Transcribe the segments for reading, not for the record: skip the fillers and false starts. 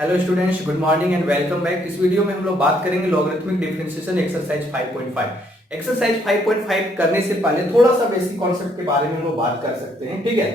Hello students, good morning and welcome back. इस video में हम लोग बात करेंगे लॉगरिथमिक डिफरेंशिएशन एक्सरसाइज 5.5। एक्सरसाइज 5.5 करने से पहले थोड़ा सा बेसिक कॉन्सेप्ट के बारे में हम लोग बात कर सकते हैं। ठीक है,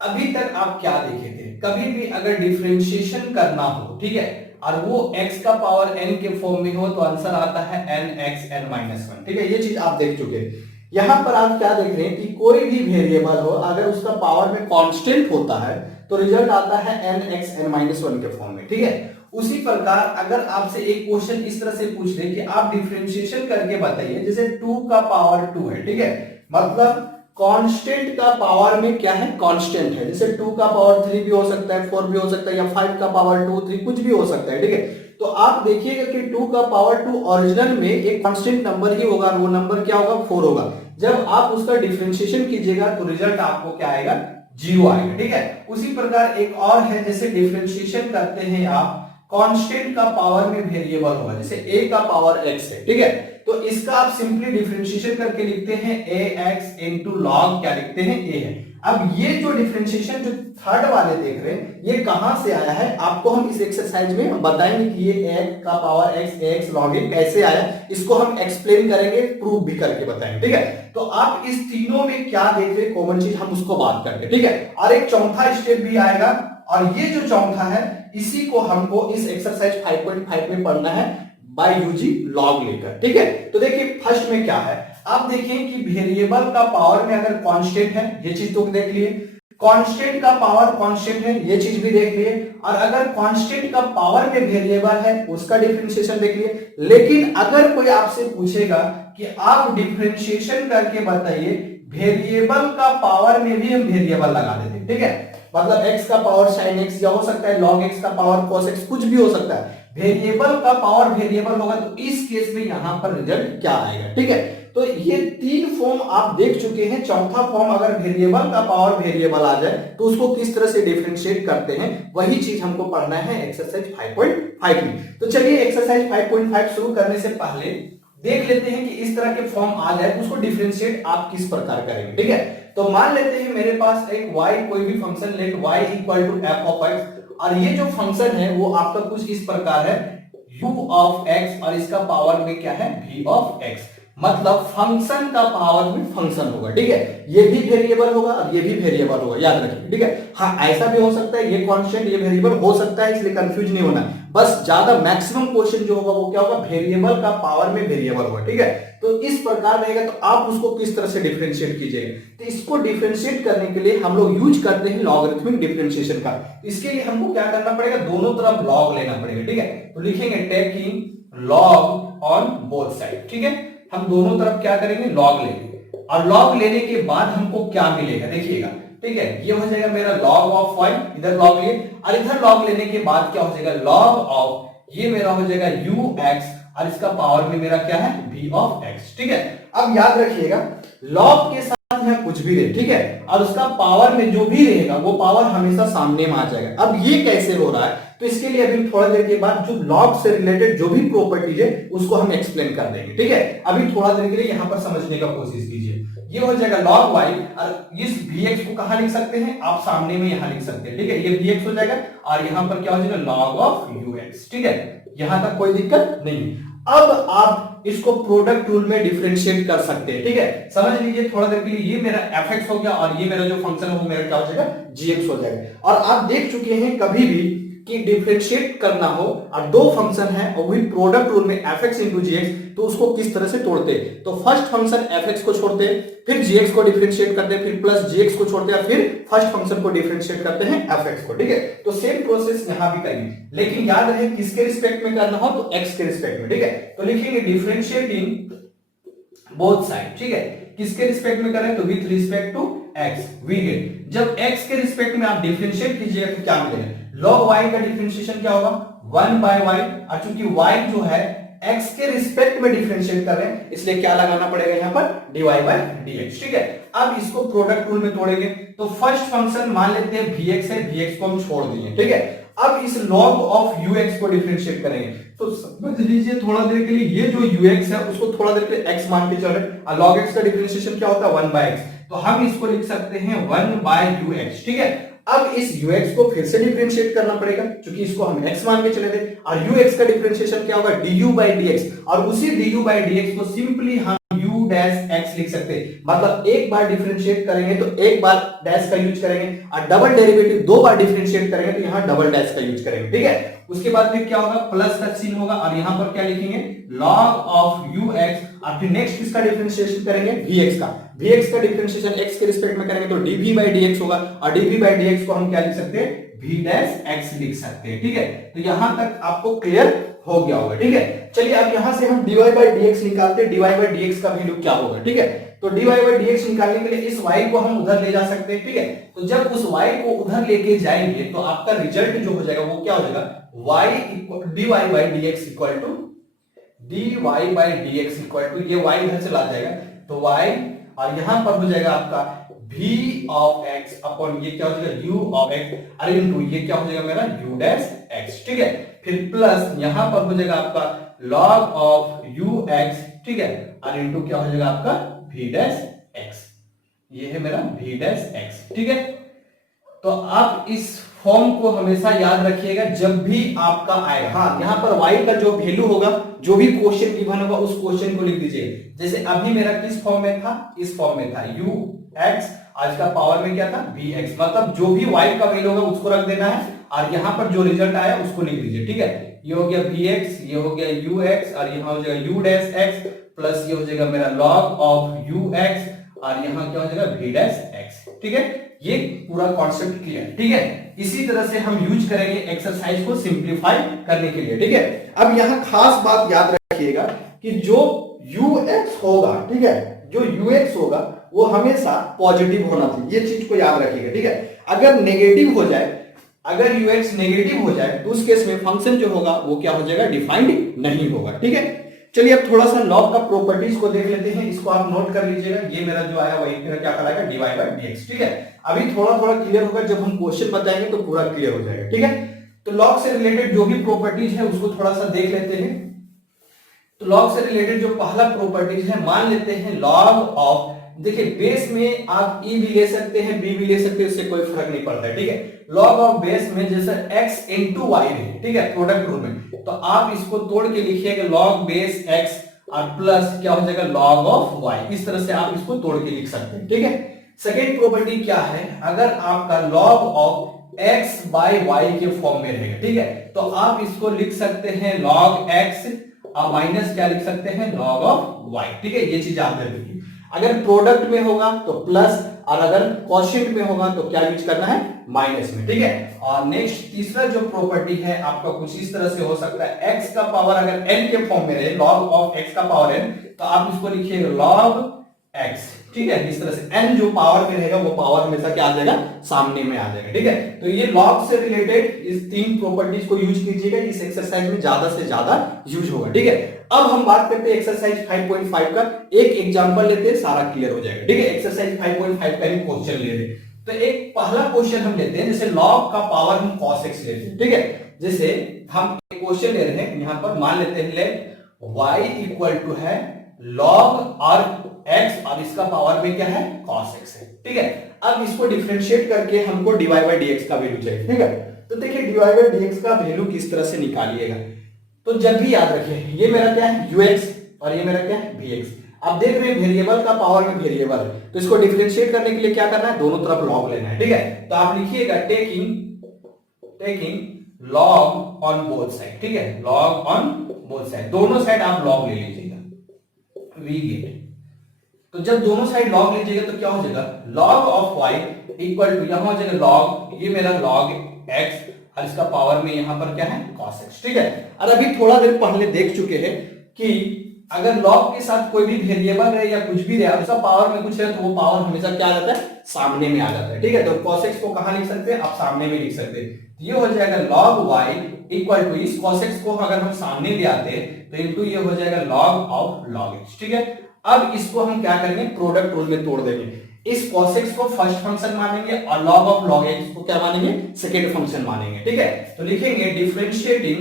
अभी तक आप क्या देखे थे, कभी भी अगर डिफरेंशिएशन करना हो, ठीक है, और वो x का पावर n के फॉर्म में हो तो आंसर आता है n(x(n-1)। ठीक है, ये चीज आप देख चुके हैं। यहां पर आप क्या देख रहे हैं कि कोई भी वेरिएबल हो अगर उसका पावर में कांस्टेंट होता है तो रिजल्ट आता है n(x(n-1) के फॉर्म में। ठीक है, उसी प्रकार अगर आपसे एक क्वेश्चन इस तरह से पूछ दे कि आप डिफरेंशिएशन करके बताइए, जैसे 2 का पावर 2 है, ठीक है, मतलब कांस्टेंट का पावर में क्या है, कांस्टेंट है। जैसे 2 का पावर 3 भी हो सकता है, 4 भी हो सकता है, या 5 का पावर 2 3 कुछ भी हो सकता है। ठीक है, तो आप देखिएगा कि 2 का पावर 2 ओरिजिनल में एक कांस्टेंट नंबर ही होगा और वो नंबर क्या होगा, 4 होगा। जब आप उसका डिफरेंशिएशन कीजिएगा तो रिजल्ट आपको क्या आएगा, 0 आएगा। ठीक है, उसी प्रकार एक और है, जैसे डिफरेंशिएशन करते हैं आप, कांस्टेंट का पावर में वेरिएबल होगा, जैसे a का पावर x है, ठीक है, तो इसका आप सिंपली डिफरेंशिएशन करके लिखते हैं ax इनटू log क्या लिखते हैं, a है। अब ये जो डिफरेंशिएशन जो थर्ड वाले देख रहे हैं, ये कहां से आया है आपको हम इस एक्सरसाइज में बताएंगे कि ये a का power x ax log a कैसे आया, इसको हम एक्सप्लेन करेंगे, प्रूफ भी करके बताएंगे। ठीक है, तो आप इस तीनों में क्या देख रहे हैं कॉमन चीज, हम उसको बात करके, ठीक है, और एक चौथा स्टेप भी आएगा, और ये जो चौथा है इसी को हमको इस एक्सरसाइज 5.5 में पढ़ना है बाय यूजिंग लॉग लेकर। ठीक है, तो देखिए फर्स्ट में क्या है, आप देखिए कि वेरिएबल का पावर में अगर कांस्टेंट है, ये चीज तो देख लिए, कांस्टेंट का पावर कांस्टेंट है, ये चीज भी देख लिए, और अगर कांस्टेंट का पावर में वेरिएबल है उसका डिफरेंशिएशन देख लिए। लेकिन अगर कोई आपसे पूछेगा कि आप डिफरेंशिएशन करके बताइए, वेरिएबल का पावर में भी हम वेरिएबल लगा देते हैं। ठीक है, मतलब x का पावर sin x, या हो सकता है log x का पावर cos x, कुछ भी हो सकता है। वेरिएबल का पावर वेरिएबल होगा तो इस केस में यहां पर रिजल्ट क्या आएगा। ठीक है, तो ये तीन फॉर्म आप देख चुके हैं। चौथा फॉर्म अगर वेरिएबल का पावर वेरिएबल आ जाए तो उसको किस तरह से डिफरेंशिएट करते हैं, वही चीज हमको पढ़ना है एक्सरसाइज 5.5 में। तो चलिए एक्सरसाइज 5.5 शुरू करने से पहले देख लेते हैं कि इस तरह के फॉर्म आ जाए तो उसको डिफरेंशिएट आप किस प्रकार करेंगे। ठीक है, तो मान लेते हैं मेरे पास एक y कोई भी function, let y equal to f of x, और ये जो फंक्शन है वो आपका कुछ इस प्रकार है u ऑफ x, और इसका पावर में क्या है, v ऑफ x, मतलब फंक्शन का पावर में फंक्शन होगा। ठीक है, ये भी वेरिएबल होगा और ये भी वेरिएबल होगा, याद रखिए। ठीक है, हाँ ऐसा भी हो सकता है, ये कांस्टेंट ये वेरिएबल हो सकता है, इसलिए कंफ्यूज नहीं होना। बस ज्यादा मैक्सिमम क्वेश्चन जो होगा वो क्या होगा, वेरिएबल का पावर में वेरिएबल होगा। ठीक है, तो इस प्रकार रहेगा, तो आप उसको किस तरह से डिफरेंशिएट कीजिएगा, तो इसको डिफरेंशिएट करने के लिए हम लोग यूज करते हैं लॉगरिथमिक डिफरेंशिएशन का। इसके लिए हमको क्या करना पड़ेगा, दोनों तरफ लॉग लेना पड़ेगा। ठीक है, तो लिखेंगे taking log on both side. ठीक है, हम दोनों तरफ क्या करेंगे, लॉग लेंगे, और लॉग लेने के बाद हमको क्या मिलेगा देखिएगा। ठीक है, ये हो जाएगा मेरा log ऑफ y, इधर लॉग लिए, और इधर लॉग लेने के बाद क्या हो जाएगा, log ऑफ, ये मेरा हो जाएगा ux, और इसका पावर में मेरा क्या है, v ऑफ x। ठीक है, अब याद रखिएगा log के साथ में कुछ भी रहे, ठीक है, और उसका पावर में जो भी रहेगा वो पावर हमेशा सामने में आ जाएगा। अब ये कैसे हो रहा है, तो इसके लिए अभी थोड़ा देर के बाद जो log से रिलेटेड जो भी प्रॉपर्टीज है उसको हम एक्सप्लेन कर देंगे। ठीक है, अभी थोड़ा देर के लिए यहां पर समझने का कोशिश कीजिए। ये हो जाएगा log y, और इस vx को कहां लिख सकते हैं, आप सामने में यहां लिख सकते हैं। ठीक है, ये vx हो जाएगा, और यहां पर क्या हो जाएगा, log ऑफ ux। ठीक है, यहां तक कोई दिक्कत नहीं है। अब आप इसको प्रोडक्ट रूल में डिफरेंशिएट कर सकते हैं। ठीक है, समझ लीजिए थोड़ा देर के लिए, ये मेरा fx हो गया, और ये मेरा जो फंक्शन है वो मेरा क्या हो जाएगा, gx हो जाएगा। और आप देख चुके हैं कभी भी कि डिफरेंशिएट करना हो और दो फंक्शन है और वही प्रोडक्ट रूल में fx इंटू gx, तो उसको किस तरह से तोड़ते हैं, तो फर्स्ट फंक्शन fx को छोड़ते हैं, फिर gx को डिफरेंशिएट करते हैं, फिर प्लस gx को छोड़ते हैं, फिर फर्स्ट फंक्शन को डिफरेंशिएट करते हैं fx को। ठीक है, तो सेम प्रोसेस यहां भी करेंगे, लेकिन याद रहे किसके रिस्पेक्ट में करना हो, तो x के रिस्पेक्ट में। ठीक है, तो लिखेंगे डिफरेंशिएटिंग बोथ साइड। ठीक है, किसके रिस्पेक्ट में करें, तो with respect to x, we get, जब x के रिस्पेक्ट में आप डिफरेंशिएट कीजिएगा तो क्या मिलेगा, log y का डिफरेंशिएशन क्या होगा, 1 by y, और चूंकि y जो है x के रिस्पेक्ट में डिफरेंशिएट कर रहे हैं इसलिए क्या लगाना पड़ेगा यहाँ पर, dy by dx। ठीक है, अब इसको प्रोडक्ट रूल में तोड़ेंगे, तो फर्स्ट फंक्शन मान लेते हैं vx है, vx को हम छोड़ दिए। ठीक है, अब इस log ऑफ ux को डिफरेंशिएट करेंगे, तो समझ लीजिए थोड़ा देर के लिए ये जो ux है उसको थोड़ा देर के लिए x मान के चल रहे हैं, और log x का डिफरेंशिएशन क्या होता है, 1 by x, तो हम इसको लिख सकते हैं 1 by ux। ठीक है, अब इस ux को फिर से डिफरेंशिएट करना पड़ेगा, क्योंकि इसको हम x मान के चले थे, और ux का डिफरेंशिएशन क्या होगा, du by dx, और उसी du by dx को सिंपली हम u डैश x लिख सकते हैं। मतलब एक बार डिफरेंशिएट करेंगे तो एक बार डैश का यूज करेंगे, और डबल डेरिवेटिव दो बार डिफरेंशिएट करेंगे तो यहाँ डबल डैश का यूज करेंगे, ठीक है। उसके बाद फिर क्या होगा, प्लस का चिन्ह होगा, और यहाँ पर क्या लिखेंगे, log of ux, और फिर नेक्स्ट किसका डिफरेंशिएशन करेंगे, vx का। vx का डिफरेंशिएशन x के रिस्पेक्ट में करेंगे तो dv by dx होगा, और dv by dx को हम क्या लिख सकते हैं, v डैश x लिख सकते हैं, ठीक है। तो यहां तक आपको क्लियर हो गया होगा, ठीक है। चलिए अब यहां से हम dy by dx निकालते हैं, dy by dx का वैल्यू क्या होगा, ठीक है। तो dy by dx निकालने के लिए इस y को हम उधर ले जा सकते हैं, ठीक है। तो जब उस y को उधर लेके जाएंगे तो आपका रिजल्ट जो हो जाएगा वो क्या हो जाएगा, dy by dx equal to ये y इधर चला जाएगा तो y, और यहां पर हो जाएगा आपका v of x अपॉन ये क्या हो जाएगा u of x, अरे इनटू ये क्या हो जाएगा मेरा u डैश x, ठीक है। फिर प्लस यहां पर हो जाएगा आपका log of ux, ठीक है, और इनटू क्या हो जाएगा आपका v डैश x, ये है मेरा v डैश x, ठीक है। तो आप इस फॉर्म को हमेशा याद रखिएगा जब भी आपका आएगा। हाँ, यहाँ पर y का जो वैल्यू होगा, जो भी क्वेश्चन गिवन होगा उस क्वेश्चन को लिख दीजिए। जैसे अभी मेरा किस फॉर्म में था, इस फॉर्म में था ux, आज का पावर में क्या था vx, मतलब जो भी y का वैल्यू होगा उसको रख देना है, और यहाँ पर जो रिजल्ट आया उसको लिख दीजिए, ठीक है। ये हो गया vx, ये हो गया ux, और यहाँ हो जाएगा u डैश x, प्लस ये हो जाएगा मेरा log of ux, और यहाँ क्या हो जाएगा v डैश x, ठीक है। ये पूरा कॉन्सेप्ट क्लियर, ठीक है। इसी तरह से हम यूज करेंगे एक्सरसाइज को सिंप्लीफाई करने के लिए, ठीक है। अब यहाँ खास बात याद रखिएगा कि जो ux होगा, ठीक है, जो ux होगा वो हमेशा पॉजिटिव होना चाहिए, ये चीज को याद रखिएगा, ठीक है। अगर नेगेटिव हो जाए, अगर ux नेगेटिव हो जाए तो उस केस में फंक्शन जो होगा वो क्या हो जाएगा, डिफाइंड नहीं होगा, ठीक है। चलिए अब थोड़ा सा लॉग का प्रॉपर्टीज को देख लेते हैं, इसको आप नोट कर लीजिएगा। ये मेरा जो आया वही मेरा क्या कराएगा, dy by dx, ठीक है। अभी थोड़ा थोड़ा क्लियर होगा, जब हम क्वेश्चन बताएंगे तो पूरा क्लियर हो जाएगा, ठीक है। तो लॉग से रिलेटेड जो भी प्रॉपर्टीज है उसको थोड़ा सा देख लेते हैं। तो लॉग से रिलेटेड जो पहला प्रॉपर्टीज है, मान लेते हैं लॉग ऑफ, देखिए बेस में आप e भी ले सकते हैं, b भी ले सकते हैं, इससे कोई फर्क नहीं पड़ता है, ठीक है। लॉग ऑफ बेस में जैसे x इंटू वाई है, ठीक है, प्रोडक्ट रूल में, तो आप इसको तोड़ के लिखिएगा लॉग बेस x और प्लस क्या हो जाएगा लॉग ऑफ y, इस तरह से आप इसको तोड़ के लिख सकते हैं, ठीक है। सेकेंड प्रॉपर्टी क्या है, अगर आपका log of x by y के फॉर्म में रहेगा, ठीक है, तो आप इसको लिख सकते हैं लॉग x और माइनस क्या लिख सकते हैं लॉग ऑफ y, ठीक है। ये चीज याद रखिए। अगर प्रोडक्ट में होगा तो प्लस, और अगर क्वोशिएंट में होगा तो क्या यूज करना है, माइनस में, ठीक है। और नेक्स्ट तीसरा जो प्रॉपर्टी है आपका कुछ इस तरह से हो सकता है, x का पावर अगर n के फॉर्म में रहे, लॉग ऑफ x का पावर n, तो आप इसको लिखिएगा लॉग x, ठीक है। इस तरह से n जो पावर में रहेगा वो पावर हमेशा क्या आ जाएगा, सामने में आ जाएगा, ठीक है। तो ये लॉग से रिलेटेड इस तीन प्रॉपर्टीज को यूज कीजिएगा, इस एक्सरसाइज में ज्यादा से ज्यादा यूज होगा, ठीक है। अब हम बात करते हैं एक्सरसाइज 5.5 का, एक एग्जांपल लेते हैं, सारा क्लियर हो जाएगा, ठीक है। एक्सरसाइज 5.5 का ही क्वेश्चन ले रहे हैं। तो एक पहला क्वेश्चन हम लेते हैं, जैसे log का पावर हम cos x लेते हैं, ठीक है। जैसे हम एक क्वेश्चन ले रहे हैं, यहां पर मान लेते हैं लेट y इक्वल टू है log और x, और इसका पावर में क्या है cos x है, ठीक है। अब इसको डिफरेंशिएट करके हमको dy by dx का वैल्यू चाहिए, ठीक है। तो देखिए dy by dx का वैल्यू किस तरह से निकालिएगा, तो जब भी याद रखिए ये मेरा क्या है ux और ये मेरा क्या है vx। अब देख रहे हैं वेरिएबल का पावर में वेरिएबल है, तो इसको डिफरेंशिएट करने के लिए क्या करना है, दोनों तरफ लॉग लेना है, ठीक है। तो आप लिखिएगा taking log on both side, ठीक है, लॉग ऑन बोथ साइड, दोनों साइड आप लॉग ले लीजिएगा, वी गेट। तो जब दोनों साइड लॉग लीजिएगा तो क्या हो जाएगा, log of y equal to यहां हो जाएगा लॉग, ये मेरा लॉग x और इसका पावर में यहां पर क्या है cos x, ठीक है। और अभी थोड़ा देर पहले देख चुके हैं कि अगर लॉग के साथ कोई भी वेरिएबल रहे या कुछ भी रहे, उसका पावर में कुछ है तो वो पावर हमेशा क्या आ जाता है, सामने में आ जाता है, ठीक है। तो cos x को कहां लिख सकते हैं, आप सामने में लिख सकते हैं। ये हो जाएगा log y इक्वल टू, इस cos x को अगर हम सामने ले आते हैं तो इनटू ये हो जाएगा log ऑफ log x, ठीक है। अब इसको हम क्या करेंगे, प्रोडक्ट रूल में तोड़ देंगे। इस cos x को फर्स्ट फंक्शन मानेंगे और log ऑफ log x को क्या मानेंगे, सेकेंड फंक्शन मानेंगे, ठीक है। तो लिखेंगे डिफरेंशिएटिंग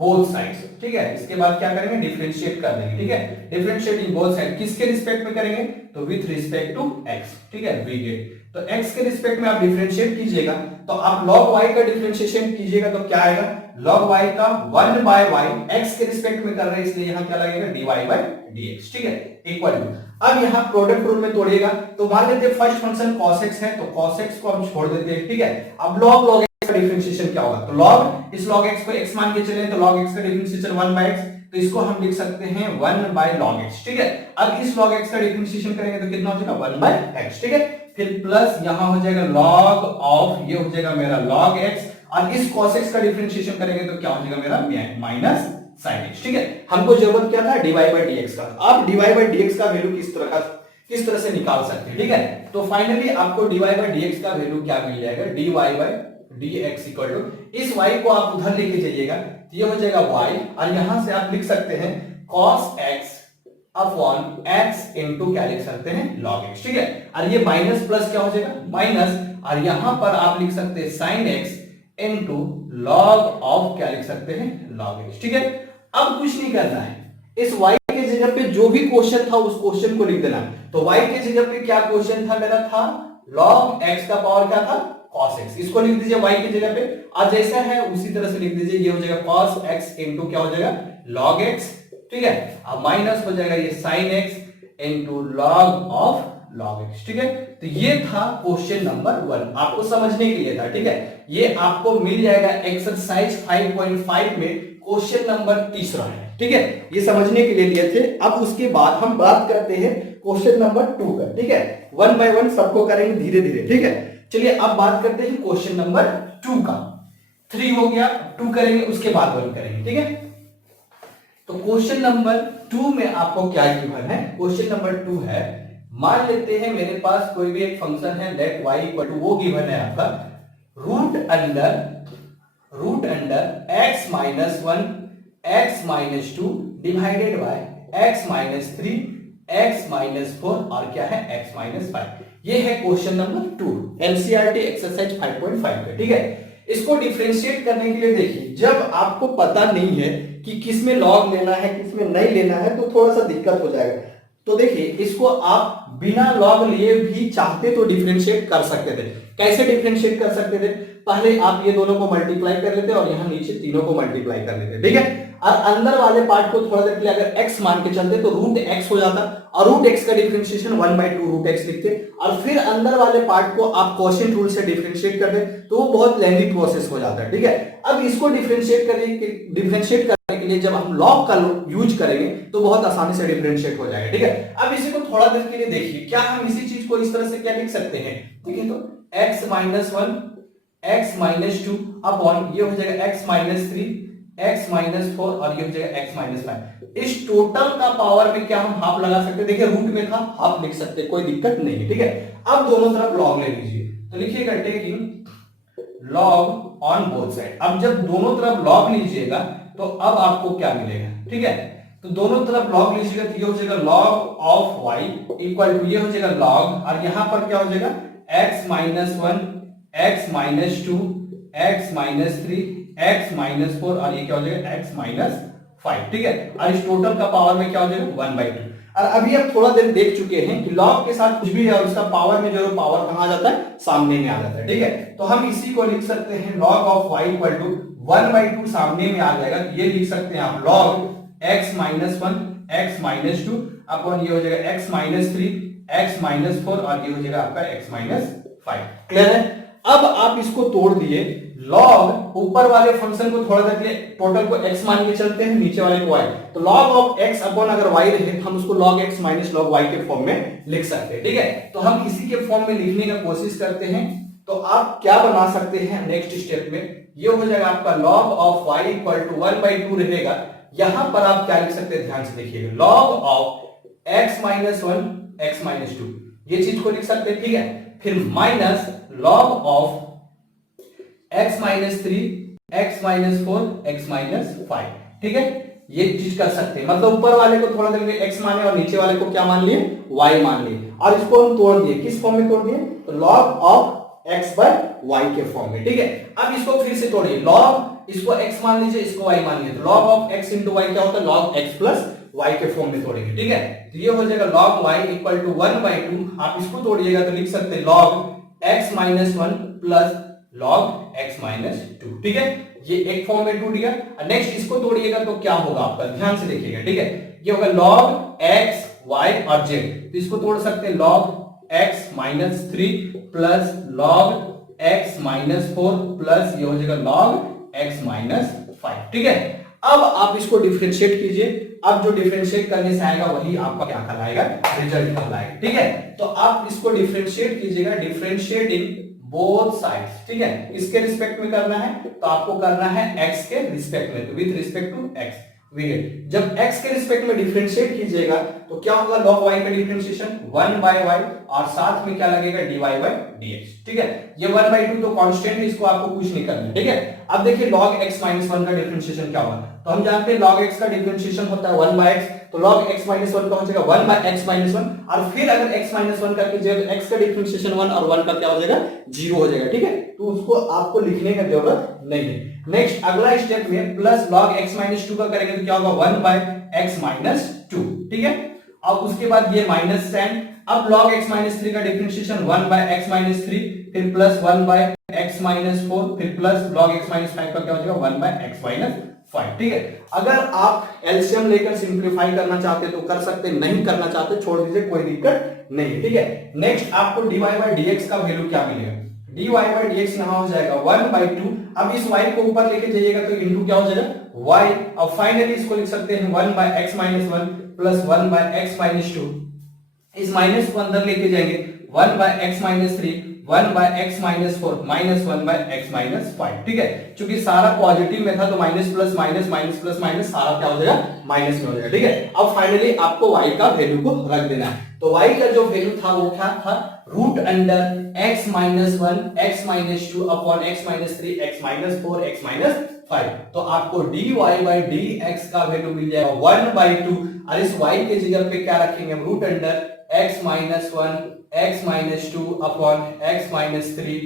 बोथ साइड्स, ठीक है। इसके बाद क्या करेंगे, डिफरेंशिएट कर देंगे, ठीक है। डिफरेंशिएटिंग बोथ साइड किसके रिस्पेक्ट में करेंगे, तो विथ रिस्पेक्ट टू x, ठीक है, वी गेट। तो x के रिस्पेक्ट में आप डिफरेंशिएट कीजिएगा, तो आप log y का डिफरेंशिएशन कीजिएगा तो क्या आएगा, log y का 1 बाय y, x के रिस्पेक्ट में कर रहे हैं इसलिए यहां क्या लगेगा, dy बाय dx, ठीक है, इक्वल टू। अब यहां प्रोडक्ट रूल में तोड़िएगा, तो मान लेते हैं फर्स्ट फंक्शन cos x है, तो cos x को हम छोड़ देते हैं, ठीक है। अब log x का डिफरेंशिएशन क्या होगा, तो log, इस log x को x मान के चले तो log x का डिफरेंशिएशन 1 बाय x, तो इसको हम लिख सकते हैं 1 बाय log x, ठीक है। अब इस log x का डिफरेंशिएशन करेंगे तो कितना हो जाएगा, 1 बाय x, ठीक है। फिर प्लस यहां हो जाएगा log ऑफ, ये हो जाएगा मेरा log x, और इस cos x का डिफरेंशिएशन करेंगे तो क्या हो जाएगा मेरा माइनस sin x, ठीक है। हमको जरूरत क्या था, dy बाय dx का। आप dy बाय dx का वैल्यू किस तरह से निकाल सकते हैं, ठीक है। तो फाइनली आपको dy बाय dx का वैल्यू क्या मिल जाएगा, dy by dx equal to, इस y को आप उधर लेके जाइएगा तो ये हो जाएगा y, और यहां से आप लिख सकते हैं cos x upon x into क्या लिख सकते हैं, log x, ठीक है। और ये माइनस प्लस क्या हो जाएगा, माइनस, और यहां पर आप लिख सकते हैं sin x into log of क्या लिख सकते हैं, log x, ठीक है। अब कुछ नहीं करना है, इस y के जगह पे जो भी क्वेश्चन था उस क्वेश्चन को लिख देना। तो y के जगह पे क्या क्वेश्चन था मेरा, था log x का पावर क्या था, cos x, इसको लिख दीजिए y की जगह पे, और जैसा है उसी तरह से लिख दीजिए, ये हो जाएगा cos x इनटू क्या हो जाएगा, log x, ठीक है। अब माइनस हो जाएगा ये sin x into log of log x, ठीक है। तो ये था क्वेश्चन नंबर 1, आपको समझने के लिए था, ठीक है। ये आपको मिल जाएगा एक्सरसाइज 5.5 में क्वेश्चन नंबर 3 है, ठीक है। ये समझने के लिए लिए थे। अब उसके बाद हम बात करते हैं क्वेश्चन नंबर 2 का, ठीक है। 1 बाय 1 सबको करेंगे धीरे धीरे, ठीक है। चलिए अब बात करते हैं क्वेश्चन नंबर 2 का। 3 हो गया, 2 करेंगे उसके बाद 1 करेंगे, ठीक है। तो क्वेश्चन नंबर 2 में आपको क्या गिवन है, क्वेश्चन नंबर 2 है, मान लेते हैं मेरे पास कोई भी एक फंक्शन है लेट y इक्वल टू, वो गिवन है आपका root under x minus 1 x minus 2 divided by x minus 3 x minus 4 और क्या है x माइनस 5। ये है क्वेश्चन नंबर 2 एनसीईआरटी एक्सरसाइज 5.5 का, ठीक है। इसको डिफरेंशिएट करने के लिए देखिए, जब आपको पता नहीं है कि किस में लॉग लेना है किस में नहीं लेना है तो थोड़ा सा दिक्कत हो जाएगा। तो देखिए इसको आप बिना लॉग लिए भी चाहते तो डिफरेंशिएट कर सकते थे। कैसे डिफरेंशिएट कर सकते थे, पहले आप ये दोनों को मल्टीप्लाई कर लेते और यहाँ नीचे तीनों को मल्टीप्लाई कर लेते, ठीक है। और अंदर वाले पार्ट को थोड़ा देर के लिए अगर x मान के चलते तो रूट x हो जाता, और रूट x का डिफरेंशिएशन 1/2 रूट x लिखते, और फिर अंदर वाले पार्ट को आप क्वोशिएंट रूल से डिफरेंशिएट कर दे तो वो बहुत लेंथी प्रोसेस हो जाता है, ठीक है। अब इसको डिफरेंशिएट करने के लिए जब हम लॉग का यूज करेंगे तो बहुत आसानी से डिफरेंशिएट हो जाएगा, ठीक है। अब इसी को थोड़ा देर के लिए देखिए, क्या हम इसी चीज को इस तरह से क्या लिख सकते हैं, देखिए तो x minus 1 x minus 2 upon ये हो जाएगा x माइनस 3 x माइनस 4 और ये हो जाएगा x माइनस 5। इस टोटल का पावर में क्या हम हाफ लगा सकते हैं, देखिए रूट में था हाफ लिख सकते, कोई दिक्कत नहीं है, ठीक है। अब दोनों तरफ लॉग ले लीजिए, तो लिखिएगा taking log on both side. अब जब दोनों तरफ लॉग लीजिएगा तो अब आपको क्या मिलेगा, ठीक है। तो दोनों तरफ लॉग लीजिएगा तो ये हो जाएगा log of y equal to ये हो जाएगा लॉग, और यहां पर क्या हो जाएगा x minus 1 x minus 2 x minus 3 x minus 4 और ये क्या हो जाएगा x माइनस 5, ठीक है। और इस टोटल का पावर में क्या हो जाएगा 1/2। और अभी आप थोड़ा देर देख चुके हैं कि लॉग के साथ कुछ भी है और उसका पावर में जो पावर कहां आ जाता है, सामने में आ जाता है, ठीक है। तो हम इसी को लिख सकते हैं log of y equal to 1/2 सामने में आ जाएगा, ये लिख सकते हैं आप log x minus 1 x minus 2 upon ये हो जाएगा x माइनस 3 x माइनस 4 और ये हो जाएगा आपका x माइनस 5। क्लियर है। अब आप इसको तोड़ दिए, लॉग ऊपर वाले फंक्शन को थोड़ा देर टोटल को x मान के चलते हैं, नीचे वाले को y, तो log ऑफ x अपॉन अगर y रहे तो हम उसको log x minus log y के फॉर्म में लिख सकते हैं, ठीक है। तो हम इसी के फॉर्म में लिखने का कोशिश करते हैं। तो आप क्या बना सकते हैं नेक्स्ट स्टेप में, ये हो जाएगा आपका log of y equal to 1/2 रहेगा। यहां पर आप क्या लिख सकते हैं, ध्यान से देखिएगा, log of x minus 1 x minus 2 ये चीज को लिख सकते हैं, ठीक है। फिर minus log of x minus 3 x minus 4 x minus 5, ठीक है। ये चीज कर सकते हैं, मतलब ऊपर वाले को थोड़ा देर में x माने और नीचे वाले को क्या मान लिए, y मान लिए, और इसको हम तोड़ दिए, किस फॉर्म में तोड़ दिए, तो log of x by y के फॉर्म में, ठीक है। अब इसको फिर से तोड़िए, log इसको x मान लीजिए इसको y मान लीजिए, तो log of x into y क्या होता है, log x प्लस y के फॉर्म में तोड़ेंगे, ठीक है। तो ये हो जाएगा log y इक्वल टू 1/2। आप इसको तोड़िएगा तो लिख सकते हैं log x minus one plus log x minus to. ठीक है, ये एक फॉर्म में टूट गया। नेक्स्ट इसको तोड़िएगा तो क्या होगा आपका, ध्यान से देखिएगा। ठीक है, ये होगा log x y और z, तो इसको तोड़ सकते हैं log x minus three plus log x minus four plus ये हो जाएगा log x माइनस फाइव। ठीक है, अब आप इसको डिफरेंशिएट कीजिए। अब जो डिफरेंशिएट करने से आएगा वही आपका क्या कहलाएगा, रिजल्ट कहलाएगा। ठीक है, तो आप इसको डिफरेंशिएट कीजिएगा, डिफरेंशिएटिंग बोथ साइड्स। ठीक है, किसके रिस्पेक्ट में करना है, तो आपको करना है x के रिस्पेक्ट में, तो विद रिस्पेक्ट टू x। जब x के रिस्पेक्ट में डिफरेंशिएट कीजिएगा तो क्या होगा, log y का डिफरेंशिएशन 1 बाय y और साथ में क्या लगेगा dy बाय dx। ठीक है, ये 1/2 तो कांस्टेंट है, इसको आपको कुछ नहीं करना है। ठीक है, अब देखिए log x माइनस वन का डिफरेंशिएशन क्या होगा, तो हम जानते हैं log x का डिफरेंशिएशन होता है 1 बाय x, तो log x माइनस वन का हो जाएगा 1 बाय x माइनस वन, और फिर अगर x माइनस वन का कीजिए तो x का डिफरेंशिएशन 1 और 1 का क्या हो जाएगा, 0 हो जाएगा। ठीक है, तो उसको आपको लिखने की जरूरत नहीं है। नेक्स्ट अगला स्टेप में plus log x minus to का करेंगे तो क्या होगा, 1 बाय x माइनस टू। ठीक है, अब उसके बाद ये माइनस साइन, अब log x माइनस थ्री का differentiation 1 by x minus three, फिर plus 1 by x minus four, फिर plus log x minus five का क्या हो जाएगा, 1 बाय x माइनस फाइव। ठीक है, अगर आप एलसीएम लेकर सिंप्लीफाई करना चाहते तो कर सकते, नहीं करना चाहते छोड़ दीजिए, कोई दिक्कत नहीं। ठीक है, नेक्स्ट आपको dy बाय dx का वैल्यू क्या मिलेगा, dy बाय dx यहां हो जाएगा 1/2। अब इस y को ऊपर लेके जाइएगा तो इनटू क्या हो जाएगा y, अब फाइनली इसको लिख सकते हैं 1 by x minus one plus 1 by x minus two, इस माइनस को अंदर लेके जाएंगे 1 by x minus three, 1 by x minus four minus 1 by x minus five. ठीक है, क्योंकि सारा पॉजिटिव में था तो minus plus minus minus plus minus सारा क्या हो जाएगा, माइनस में हो जाएगा। ठीक है, अब फाइनली आपको y का वैल्यू को रख देना है, तो y का जो वैल्यू था वो क्या था, root under x minus one, x minus two upon x minus three, x minus four, x minus five. तो आपको dy बाई dx का वैल्यू मिल जाएगा 1/2, और इस y के जगह पे क्या रखेंगे हम, root under x minus one, x minus two upon x minus three,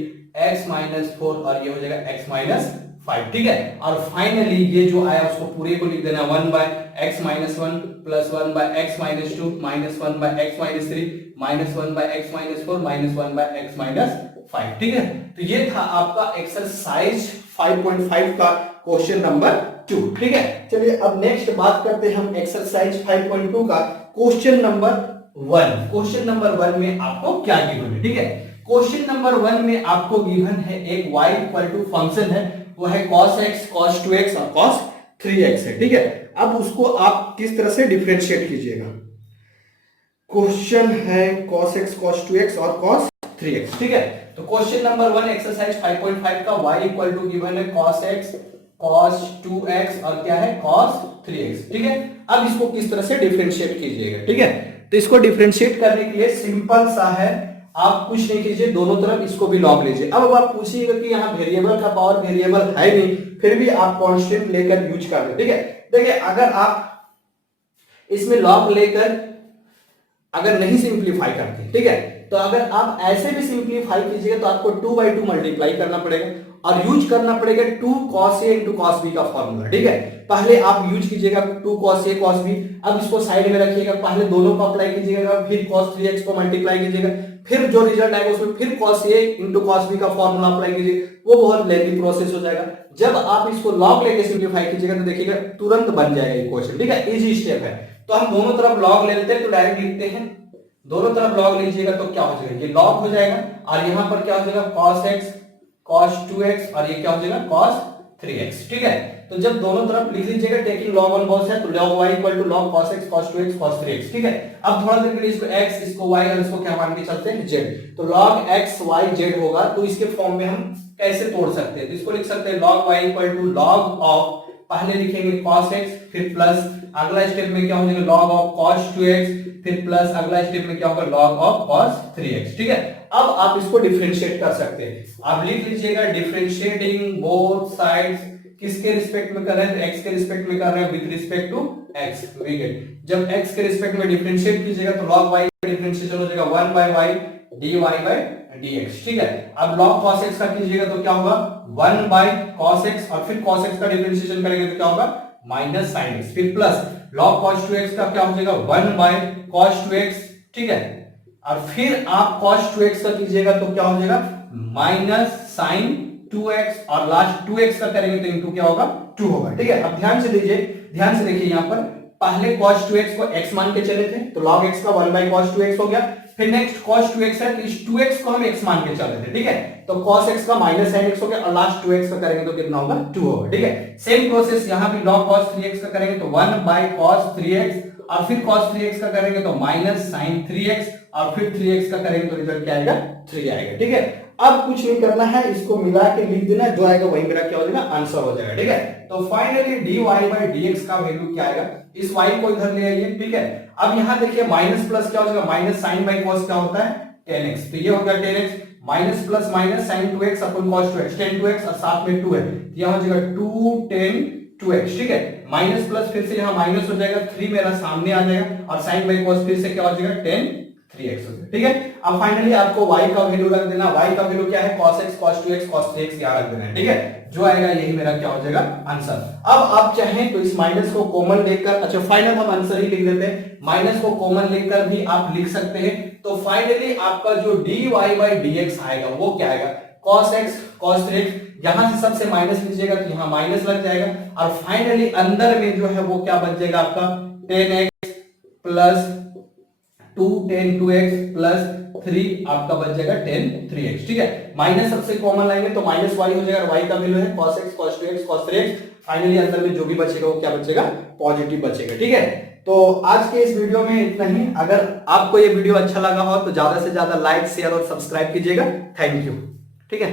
x minus four और ये हो जाएगा x माइनस फाइव। ठीक है, और फाइनली ये जो आया उसको पूरे को लिख देना 1 by x minus one plus 1 by x minus two minus 1 by x minus three minus 1 by x minus four minus 1 by x minus five. ठीक है, तो ये था आपका एक्सरसाइज 5.5 का क्वेश्चन नंबर 2। ठीक है, चलिए अब नेक्स्ट बात करते हैं हम एक्सरसाइज 5.2 का क्वेश्चन नंबर 1। क्वेश्चन नंबर 1 में आपको क्या गिवन है, ठीक है, क्वेश्चन नंबर 1 में आपको गिवन है एक y इक्वल टू फंक्शन है, वो है cos x, cos 2x और cos 3x है। ठीक है, अब उसको आप किस तरह से डिफरेंशिएट कीजिएगा, क्वेश्चन है cos x, cos 2x और cos 3x। ठीक है, तो क्वेश्चन नंबर 1 एक्सरसाइज 5.5 का y इक्वल टू गिवन है cos x, cos 2x और क्या है cos 3x। ठीक है, अब इसको किस तरह से डिफरेंशिएट कीजिएगा। ठीक है, तो इसको डिफरेंशिएट करने के लिए सिंपल सा है, आप कुछ नहीं कीजिए, दोनों तरफ इसको भी लॉग लीजिए। अब आप पूछिएगा कि यहाँ वेरिएबल का पावर वेरिएबल है नहीं, फिर भी आप कांस्टेंट लेकर यूज कर दे। ठीक है, देखिए अगर आप इसमें लॉग लेकर अगर नहीं सिंप्लीफाई करते, ठीक है, तो अगर आप ऐसे भी सिंप्लीफाई कीजिएगा तो आपको 2/2 मल्टीप्लाई करना पड़ेगा और यूज करना पड़ेगा 2 cos a into cos b का फॉर्मूला। ठीक है, पहले आप यूज कीजिएगा 2 cos a cos b, अब इसको साइड में रखिएगा, पहले दोनों को अप्लाई कीजिएगा, फिर cos 3x को मल्टीप्लाई कीजिएगा, फिर जो रिजल्ट आएगा उसमें फिर cos a into cos b का फॉर्मूला अप्लाई कीजिए, वो बहुत लेंथी प्रोसेस हो जाएगा। जब आप इसको लॉग लेके सिंप्लीफाई कीजिएगा तो देखिएगा तुरंत बन जाएगा ये क्वेश्चन। ठीक है, इजी स्टेप है। तो हम दोनों तरफ लॉग ले लेते हैं, तो डायरेक्ट लिखते हैं, दोनों तरफ लॉग लीजिएगा तो क्या हो जाएगा, ये लॉग हो जाएगा और यहां पर क्या हो जाएगा cos x, cos 2x और ये क्या हो जाएगा cos 3x। ठीक है, तो जब दोनों तरफ लिख लीजिएगा taking log on both side, तो log y equal to log cos x, cos 2x, cos 3x। ठीक है, अब थोड़ा देर के लिए इसको x, इसको y और इसको क्या मान के चलते हैं z, तो log x y z होगा। तो इसके फॉर्म में हम कैसे तोड़ सकते हैं, तो इसको लिख सकते हैं log y equal to log of, पहले लिखेंगे cos x, फिर प्लस अगला स्टेप में क्या हो जाएगा log ऑफ cos 2x, फिर प्लस अगला स्टेप में क्या होगा log ऑफ cos 3x। ठीक है, अब आप इसको डिफरेंशिएट कर सकते हैं, आप लिख लीजिएगा डिफरेंशिएटिंग बोथ साइड्स, किसके रिस्पेक्ट में कर रहे हैं, तो x के रिस्पेक्ट में कर रहे हैं विद रिस्पेक्ट टू x। जब x के रिस्पेक्ट में डिफरेंशिएट कीजिएगा तो log y का डिफरेंशिएशन हो जाएगा 1 by y dy by dx। ठीक है, अब log cos x का कीजिएगा तो क्या होगा 1 बाय cos x और फिर cos x का डिफरेंशिएशन करेंगे तो क्या होगा माइनस sin x, फिर प्लस log cos 2x का क्या हो जाएगा 1 बाय cos 2x। ठीक है, और फिर आप cos 2x का कीजिएगा तो क्या हो जाएगा माइनस sin 2x और लास्ट 2x का करेंगे तो इनटू क्या होगा 2 होगा। ठीक है, अब ध्यान से देखिए यहाँ पर पहले cos 2x को x मान के चले थे तो log x का 1 by cos 2x हो गया। फिर नेक्स्ट cos 2x है, इस 2x को हम x मान के चले थे। ठीक है, तो cos x का माइनस sin x हो गया और लास्ट 2x का करेंगे तो कितना होगा 2 होगा। ठीक है, सेम प्रोसेस यहाँ भी log cos 3x का करेंगे तो 1 by cos 3x और फिर cos 3x का करेंगे तो माइनस sin 3x और फिर 3x का करेंगे तो रिजल्ट क्या आएगा 3 आएगा। ठीक है, अब कुछ नहीं करना है, इसको मिला के लिख देना, जो आएगा वही मेरा क्या हो जाएगा आंसर हो जाएगा। ठीक है, तो फाइनली dy by dx का वैल्यू क्या आएगा, इस y को इधर ले आइए। ठीक है, अब यहाँ देखिए माइनस प्लस क्या हो जाएगा, माइनस साइन बाई cos क्या होता है 10x, तो ये हो गया 10x minus plus minus sin 2x अपन cos 2x 10 2x और साथ में 2 है, यह हो जाएगा 2 10 2x। ठीक है, माइनस प्लस फिर से यहाँ माइनस हो जाएगा, 3 मेरा सामने आ जाएगा और sin बाई cos फिर से क्या हो जाएगा 10 3x हो जाएगा। ठीक है, अब फाइनली आपको y का वैल्यू रख देना, y का वैल्यू क्या है cos x cos 2x cos 3x यहाँ रख देना है। ठीक है, जो आएगा यही मेरा क्या हो जाएगा आंसर। अब आप चाहें तो इस माइनस को कॉमन लेकर, अच्छा फाइनल हम आंसर ही लिख देते हैं, माइनस को कॉमन लेकर भी आप लिख सकते हैं। तो फाइनली आपका जो dy by dx आएगा वो क्या आएगा cos x cos 3x, यहां से सबसे माइनस लीजिएगा तो यहां माइनस लग जाएगा और फाइनली अंदर में जो है वो क्या बच जाएगा आपका 10x प्लस 2 10 2x प्लस 3 आपका बच जाएगा 10 3x। ठीक है, माइनस सबसे कॉमन लाएंगे तो माइनस y हो जाएगा, y का वैल्यू है cos x cos 2x cos 3x। Finally अंदर में जो भी बचेगा वो क्या बचेगा पॉजिटिव बचेगा। ठीक है, तो आज के इस वीडियो में इतना ही। अगर आपको ये वीडियो अच्छा लगा हो तो ज्यादा से ज्यादा लाइक शेयर और सब्सक्राइब कीजिएगा। Thank you. ठीक है।